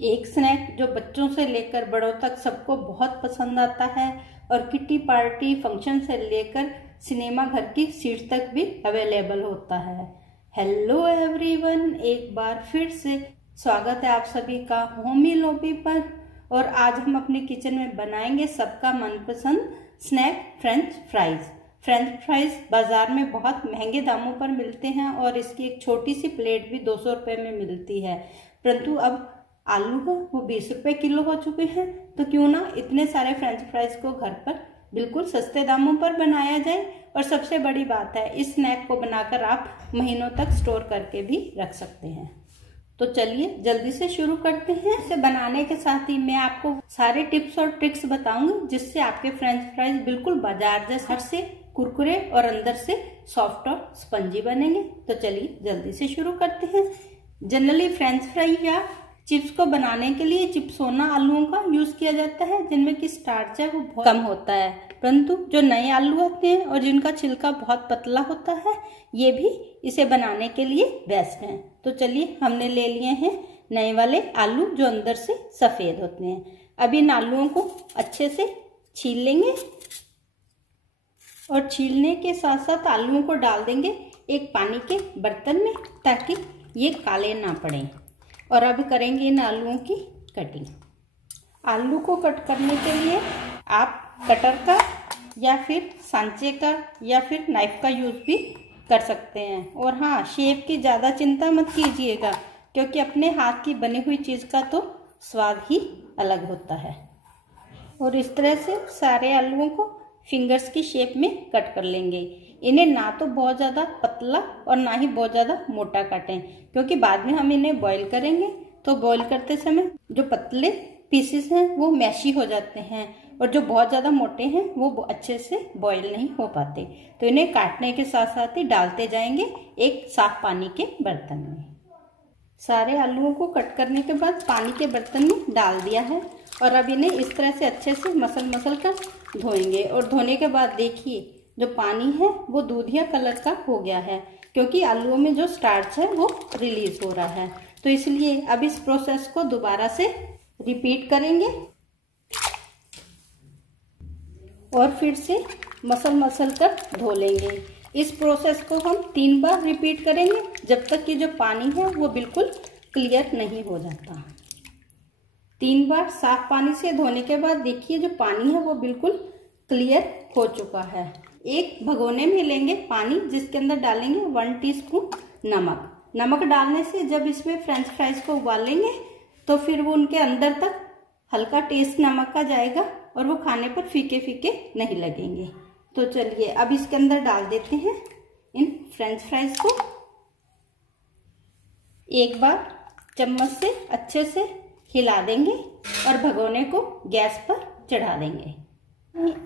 एक स्नैक जो बच्चों से लेकर बड़ों तक सबको बहुत पसंद आता है और किटी पार्टी फंक्शन से लेकर सिनेमा घर की सीट तक भी अवेलेबल होता है। हेलो एवरीवन, एक बार फिर से स्वागत है आप सभी का होमी लोबी पर। और आज हम अपने किचन में बनाएंगे सबका मनपसंद snack French fries. French fries बाजार में बहुत महंगे दामों पर मिलते हैं और इसकी एक छोटी सी प्लेट भी 200 रुपये में मिलती है, परंतु अब आलू है वो 20 रुपये किलो हो चुके हैं। तो क्यों ना इतने सारे फ्रेंच फ्राइज को घर पर बिल्कुल सस्ते दामों पर बनाया जाए। और सबसे बड़ी बात है, इस स्नैक को बनाकर आप महीनों तक स्टोर करके भी रख सकते हैं। तो चलिए जल्दी से शुरू करते हैं। इसे बनाने के साथ ही मैं आपको सारे टिप्स और ट्रिक्स बताऊंगी जिससे आपके फ्रेंच फ्राइज बिल्कुल बाजार जैसे से कुरकुरे और अंदर से सॉफ्ट और स्पंजी बनेंगे। तो चलिए जल्दी से शुरू करते हैं। जनरली फ्रेंच फ्राई या चिप्स को बनाने के लिए चिप्सोना आलूओं का यूज किया जाता है, जिनमें की स्टार्च है वो बहुत कम होता है, परंतु जो नए आलू होते हैं और जिनका छिलका बहुत पतला होता है ये भी इसे बनाने के लिए बेस्ट हैं। तो चलिए हमने ले लिए हैं नए वाले आलू जो अंदर से सफेद होते हैं। अब इन आलूओं को अच्छे से छील लेंगे और छीलने के साथ साथ आलूओं को डाल देंगे एक पानी के बर्तन में ताकि ये काले ना पड़े। और अब करेंगे इन आलूओं की कटिंग। आलू को कट करने के लिए आप कटर का या फिर सांचे का या फिर नाइफ का यूज भी कर सकते हैं। और हाँ, शेप की ज़्यादा चिंता मत कीजिएगा, क्योंकि अपने हाथ की बनी हुई चीज़ का तो स्वाद ही अलग होता है। और इस तरह से सारे आलूओं को फिंगर्स की शेप में कट कर लेंगे। इन्हें ना तो बहुत ज़्यादा पतला और ना ही बहुत ज़्यादा मोटा काटें, क्योंकि बाद में हम इन्हें बॉईल करेंगे तो बॉईल करते समय जो पतले पीसेस हैं वो मैशी हो जाते हैं और जो बहुत ज़्यादा मोटे हैं वो अच्छे से बॉईल नहीं हो पाते। तो इन्हें काटने के साथ साथ ही डालते जाएंगे एक साफ पानी के बर्तन में। सारे आलूओं को कट करने के बाद पानी के बर्तन में डाल दिया है और अब इन्हें इस तरह से अच्छे से मसल कर धोएंगे। और धोने के बाद देखिए जो पानी है वो दूधिया कलर का हो गया है, क्योंकि आलूओं में जो स्टार्च है वो रिलीज हो रहा है। तो इसलिए अब इस प्रोसेस को दोबारा से रिपीट करेंगे और फिर से मसल कर धो लेंगे। इस प्रोसेस को हम 3 बार रिपीट करेंगे जब तक कि जो पानी है वो बिल्कुल क्लियर नहीं हो जाता। 3 बार साफ पानी से धोने के बाद देखिए जो पानी है वो बिल्कुल क्लियर हो चुका है। एक भगोने में लेंगे पानी, जिसके अंदर डालेंगे 1 टीस्पून नमक। नमक डालने से जब इसमें फ्रेंच फ्राइज को उबालेंगे तो फिर वो उनके अंदर तक हल्का टेस्ट नमक का जाएगा और वो खाने पर फीके फीके नहीं लगेंगे। तो चलिए अब इसके अंदर डाल देते हैं इन फ्रेंच फ्राइज को। एक बार चम्मच से अच्छे से हिला देंगे और भगोने को गैस पर चढ़ा देंगे।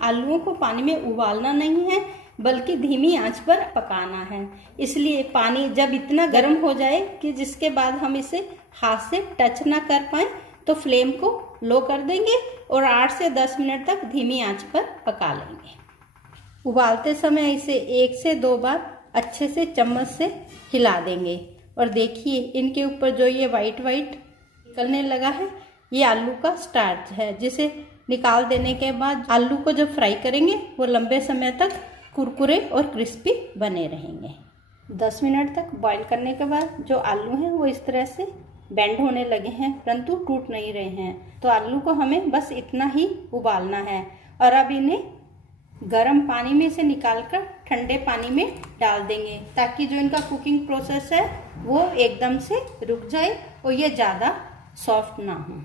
आलूओं को पानी में उबालना नहीं है, बल्कि धीमी आंच पर पकाना है। इसलिए पानी जब इतना गर्म हो जाए कि जिसके बाद हम इसे हाथ से टच ना कर पाए तो फ्लेम को लो कर देंगे और 8 से 10 मिनट तक धीमी आंच पर पका लेंगे। उबालते समय इसे 1 से 2 बार अच्छे से चम्मच से हिला देंगे। और देखिए इनके ऊपर जो ये वाइट निकलने लगा है ये आलू का स्टार्च है, जिसे निकाल देने के बाद आलू को जब फ्राई करेंगे वो लंबे समय तक कुरकुरे और क्रिस्पी बने रहेंगे। 10 मिनट तक बॉईल करने के बाद जो आलू हैं वो इस तरह से बेंड होने लगे हैं, परंतु टूट नहीं रहे हैं। तो आलू को हमें बस इतना ही उबालना है। और अब इन्हें गर्म पानी में से निकालकर ठंडे पानी में डाल देंगे, ताकि जो इनका कुकिंग प्रोसेस है वो एकदम से रुक जाए और ये ज़्यादा सॉफ्ट ना हो।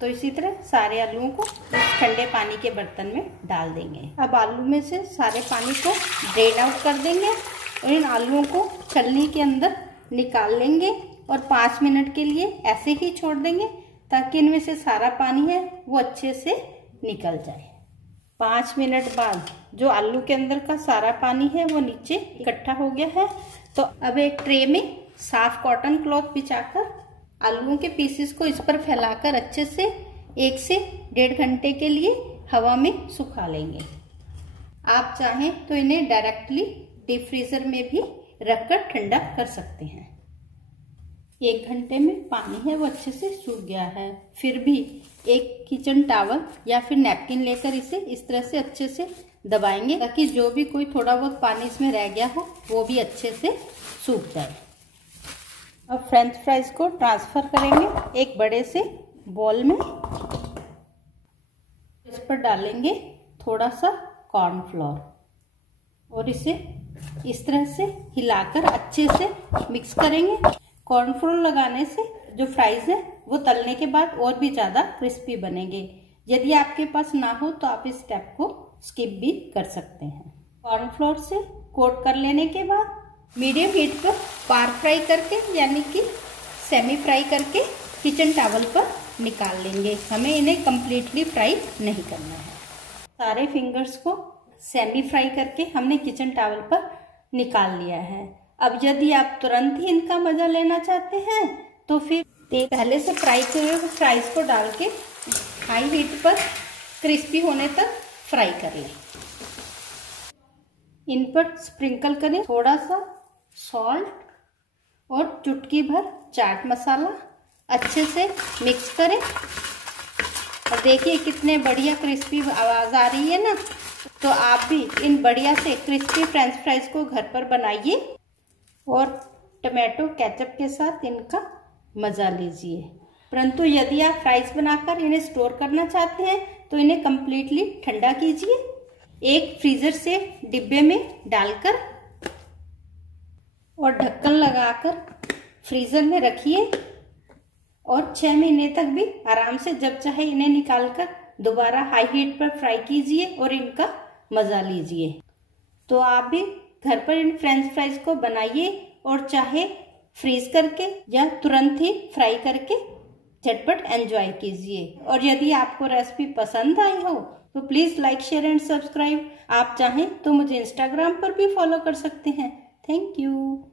तो इसी तरह सारे आलूओं को ठंडे पानी के बर्तन में डाल देंगे। अब आलू में से सारे पानी को ड्रेन आउट कर देंगे और इन आलूओं को छलनी के अंदर निकाल लेंगे और 5 मिनट के लिए ऐसे ही छोड़ देंगे, ताकि इनमें से सारा पानी है वो अच्छे से निकल जाए। 5 मिनट बाद जो आलू के अंदर का सारा पानी है वो नीचे इकट्ठा हो गया है। तो अब एक ट्रे में साफ कॉटन क्लॉथ बिछाकर आलूओं के पीसेस को इस पर फैलाकर अच्छे से 1 से 1.5 घंटे के लिए हवा में सुखा लेंगे। आप चाहें तो इन्हें डायरेक्टली डीप फ्रीजर में भी रखकर ठंडा कर सकते हैं। 1 घंटे में पानी है वो अच्छे से सूख गया है। फिर भी एक किचन टॉवल या फिर नैपकिन लेकर इसे इस तरह से अच्छे से दबाएंगे ताकि जो भी कोई थोड़ा बहुत पानी इसमें रह गया हो वो भी अच्छे से सूख जाए। अब फ्रेंच फ्राइज को ट्रांसफर करेंगे एक बड़े से बॉल में। इस पर डालेंगे थोड़ा सा कॉर्नफ्लोर और इसे इस तरह से हिलाकर अच्छे से मिक्स करेंगे। कॉर्नफ्लोर लगाने से जो फ्राइज है वो तलने के बाद और भी ज़्यादा क्रिस्पी बनेंगे। यदि आपके पास ना हो तो आप इस स्टेप को स्किप भी कर सकते हैं। कॉर्नफ्लोर से कोट कर लेने के बाद मीडियम हीट पर पार फ्राई करके यानी कि सेमी फ्राई करके किचन टॉवल पर निकाल लेंगे। हमें इन्हें कम्प्लीटली फ्राई नहीं करना है। सारे फिंगर्स को सेमी फ्राई करके हमने किचन टॉवल पर निकाल लिया है। अब यदि आप तुरंत ही इनका मजा लेना चाहते हैं तो फिर पहले से फ्राई किए हुए फ्राइज को डाल के हाई हीट पर क्रिस्पी होने तक फ्राई कर लें। इन पर स्प्रिंकल करें थोड़ा सा सॉल्ट और चुटकी भर चाट मसाला। अच्छे से मिक्स करें और देखिए कितने बढ़िया क्रिस्पी आवाज़ आ रही है ना। तो आप भी इन बढ़िया से क्रिस्पी फ्रेंच फ्राइज को घर पर बनाइए और टमाटो केचप के साथ इनका मज़ा लीजिए। परंतु यदि आप फ्राइज बनाकर इन्हें स्टोर करना चाहते हैं तो इन्हें कम्प्लीटली ठंडा कीजिए। एक फ्रीजर से डिब्बे में डालकर और ढक्कन लगाकर फ्रीजर में रखिए और 6 महीने तक भी आराम से जब चाहे इन्हें निकालकर दोबारा हाई हीट पर फ्राई कीजिए और इनका मज़ा लीजिए। तो आप भी घर पर इन फ्रेंच फ्राइज को बनाइए और चाहे फ्रीज करके या तुरंत ही फ्राई करके झटपट एंजॉय कीजिए। और यदि आपको रेसिपी पसंद आई हो तो please like share and subscribe. आप चाहें तो मुझे इंस्टाग्राम पर भी फॉलो कर सकते हैं। Thank you.